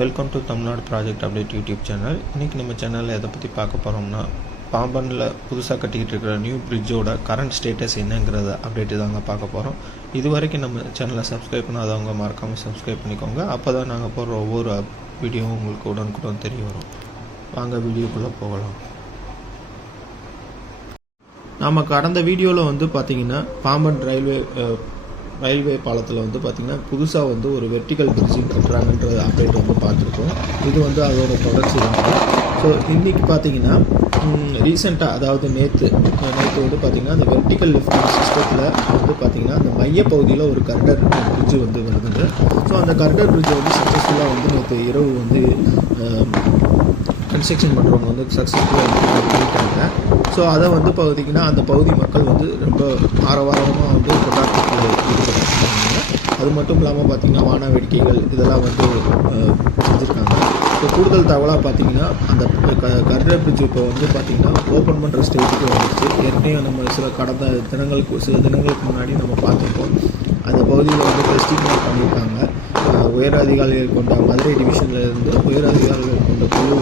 Welcome to Tamil Nadu project update YouTube channel. இன்றைக்கி நம்ம சேனலில் எதை பற்றி பார்க்க போகிறோம்னா, பாம்பனில் புதுசாக கட்டிக்கிட்டு இருக்கிற நியூ பிரிட்ஜோட கரண்ட் ஸ்டேட்டஸ் என்னங்கிறத அப்டேட்டு தாங்க பார்க்க போகிறோம். இது வரைக்கும் நம்ம சேனலை சப்ஸ்கிரைப் பண்ணாதவங்க மறக்காமல் சப்ஸ்கிரைப் பண்ணிக்கோங்க. அப்போ தான் நாங்கள் போடுற ஒவ்வொரு வீடியோவும் உங்களுக்கு உடனுக்குடன் தெரிய வரும். வாங்க வீடியோக்குள்ளே போகலாம். நாம் கடந்த வீடியோவில் பார்த்திங்கன்னா பாம்பன் ரயில்வே பாலத்தில் பார்த்திங்கன்னா புதுசாக ஒரு வெர்டிக்கல் பிரிட்ஜிங் கட்டுறாங்கன்ற அப்டேட் பார்த்துருக்கோம். இது அதோட தொடர்ச்சி தான். ஸோ இன்றைக்கி பார்த்திங்கன்னா ரீசெண்டாக, அதாவது நேற்று பார்த்திங்கன்னா அந்த வெர்டிக்கல் லிஃப்டிங் சிஸ்டத்தில் பார்த்திங்கன்னா அந்த மையப்பகுதியில் ஒரு கர்டர் பிரிட்ஜு வருதுங்க. ஸோ அந்த கர்டர் பிரிட்ஜை சக்ஸஸ்ஃபுல்லாக நேற்று இரவு கன்ஸ்ட்ரக்ஷன் பண்ணுறவங்க சக்ஸஸ்ஃபுல்லாக பண்ணிட்டாங்க. ஸோ அதை பார்த்திங்கன்னா அந்த பகுதி மக்கள் ரொம்ப ஆரவாரமாக கொண்டாட்டத்தில் ஈடுபட்டாங்க. அது மட்டும் இல்லாமல் பார்த்திங்கன்னா வான வேடிக்கைகள் இதெல்லாம் செஞ்சுருக்காங்க. ஸோ கூடுதல் தகவலாக பார்த்திங்கன்னா அந்த கர்டர் பிரிட்ஜ் இப்போ பார்த்திங்கன்னா ஓப்பன் பண்ணுற ஸ்டேஜுக்கு வந்துச்சு. ஏற்கனவே நம்ம சில தினங்களுக்கு முன்னாடி நம்ம பார்த்துருக்கோம். அந்த பகுதியில் டெஸ்டிங் பண்ணியிருக்காங்க. உயர் அதிகாரிகள் கொண்ட மதுரை டிவிஷன்லேருந்து உயர் அதிகாரிகள் கொண்ட குழு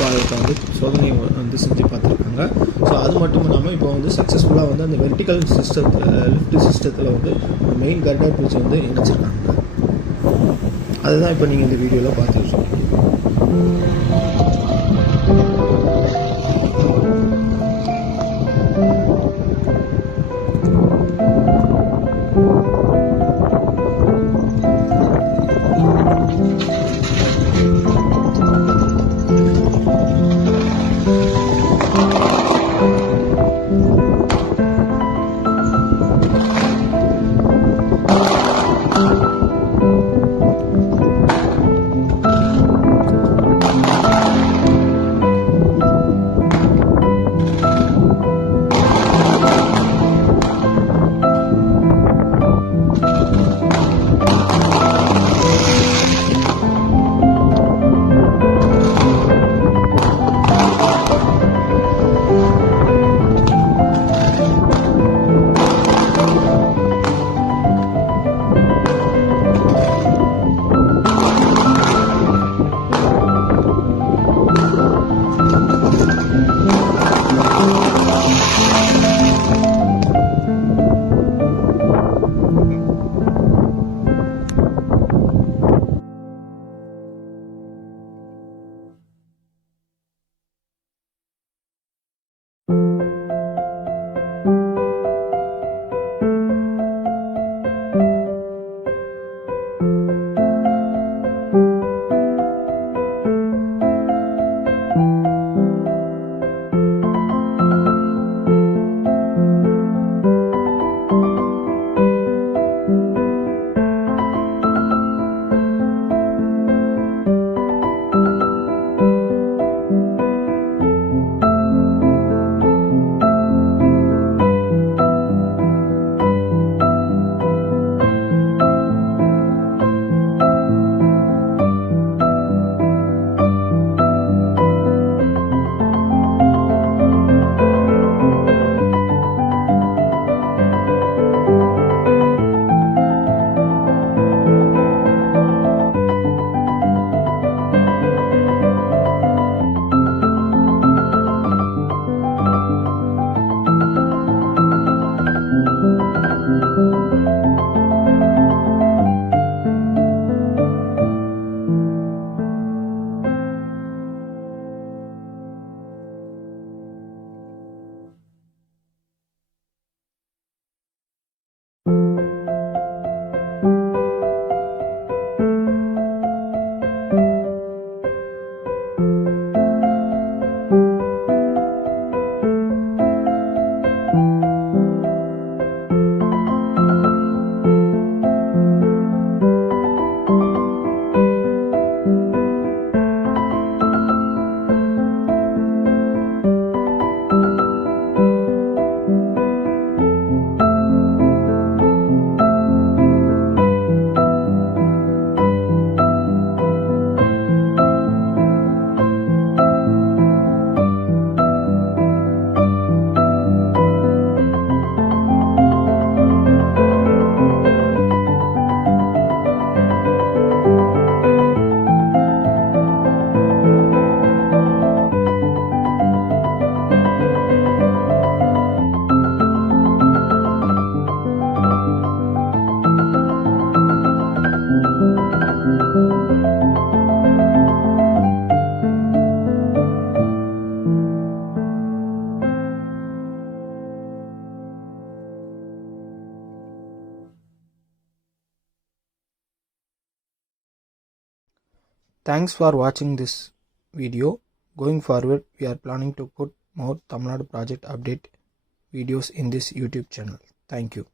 பாலத்தை சோதனை செஞ்சு பார்த்துருக்காங்க. ஸோ அது மட்டும் இல்லாமல் இப்போ சக்ஸஸ்ஃபுல்லாக அந்த வெர்டிக்கல் லிஃப்ட் சிஸ்டத்தில் மெயின் கர்டர் பிரிட்ஜ் இணைச்சிருக்காங்க. அதுதான் இப்போ நீங்கள் இந்த வீடியோவில் பார்த்துட்டு Thanks for watching this video. Going forward, we are planning to put more Tamil Nadu project update videos in this YouTube channel. Thank you.